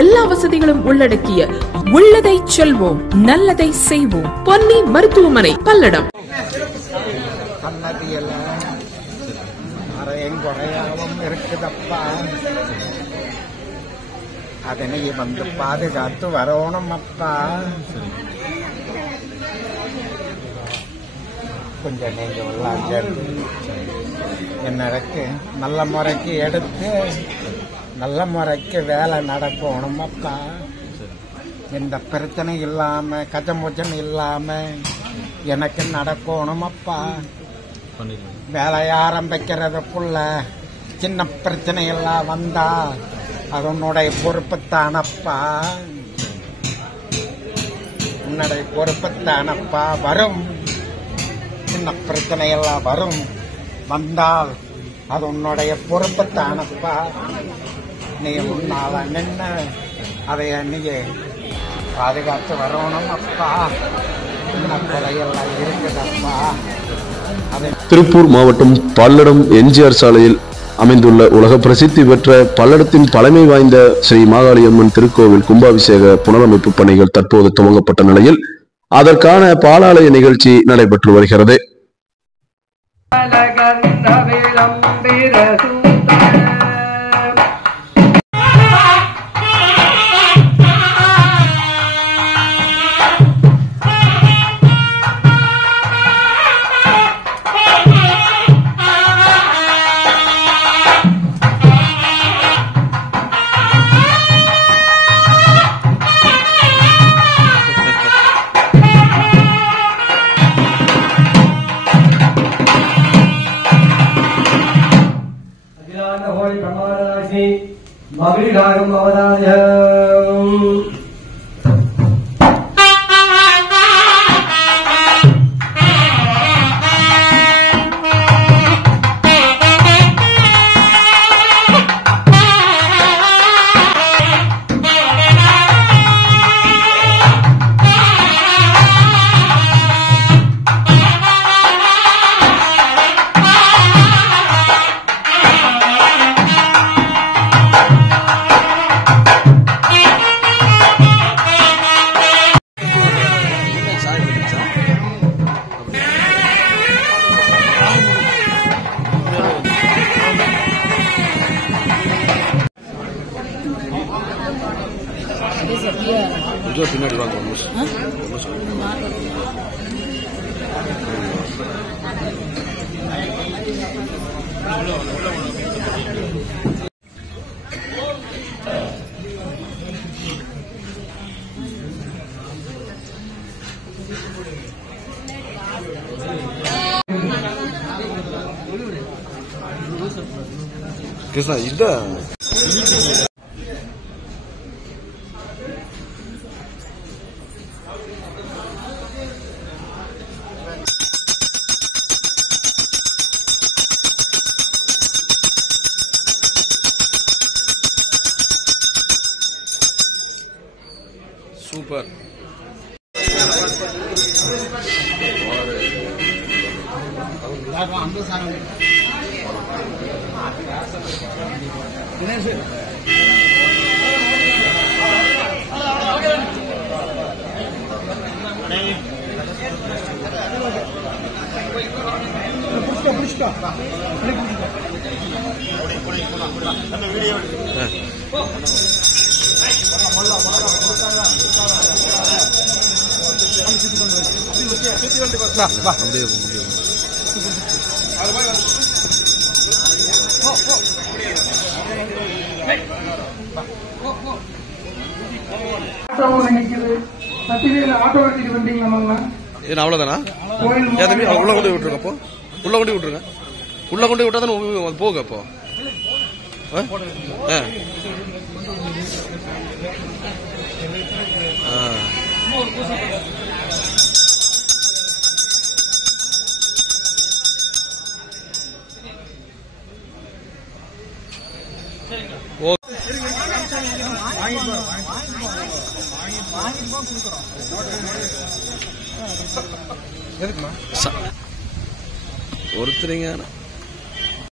எல்லா வசதிகளும் உள்ளடக்கிய உள்ளதை செல்வோம் நல்லதை செய்வோம் பொன்னி மருத்துவமனை பல்லடம். இருக்குதப்பா, அதனை வந்து பாதுகாத்து வரணும் அப்பா. கொஞ்சம் நீங்க என்னக்கு நல்ல முறைக்கு எடுத்து நல்ல முறைக்கு வேலை நடக்கணும் அப்பா. எந்த பிரச்சனை இல்லாம கஜமுஜன் இல்லாம எனக்கு நடக்கணும் அப்பா. வேலையை ஆரம்பிக்கிறதுக்குள்ள சின்ன பிரச்சனை எல்லாம் வந்தா அது உன்னுடைய பொறுப்புத்தானப்பா. உன்னுடைய பொறுப்புத்தானப்பா. வரும் சின்ன பிரச்சனை எல்லாம் வரும், வந்தால் அது உன்னுடைய பொறுப்புத்தானப்பா. நீ முன்னால நின்று அதை நீ பாதுகாத்து வரணும் அப்பா. சின்ன குறையெல்லாம் இருக்குதப்பா. திருப்பூர் மாவட்டம் பல்லடம் எம்ஜிஆர் சாலையில் அமைந்துள்ள உலக பிரசித்தி பெற்ற பல்லடத்தின் பழமை வாய்ந்த ஸ்ரீ மாகாளியம்மன் திருக்கோவில் கும்பாபிஷேக புனரமைப்பு பணிகள் தற்போது துவங்கப்பட்ட நிலையில் அதற்கான பாலாலய நிகழ்ச்சி நடைபெற்று வருகிறது. மகிழ்காரம் அவதாய பின்னாடி வாங்க. கிருஷ்ணா இந்த சூப்பர். அவ்வளவுதானா? உள்ள கொண்டு விட்டுருங்க. அப்போ உள்ள கொண்டு விட்டுருங்க. உள்ள கொண்டு விட்டா தானே போக. அப்போ ஒருத்தருங்க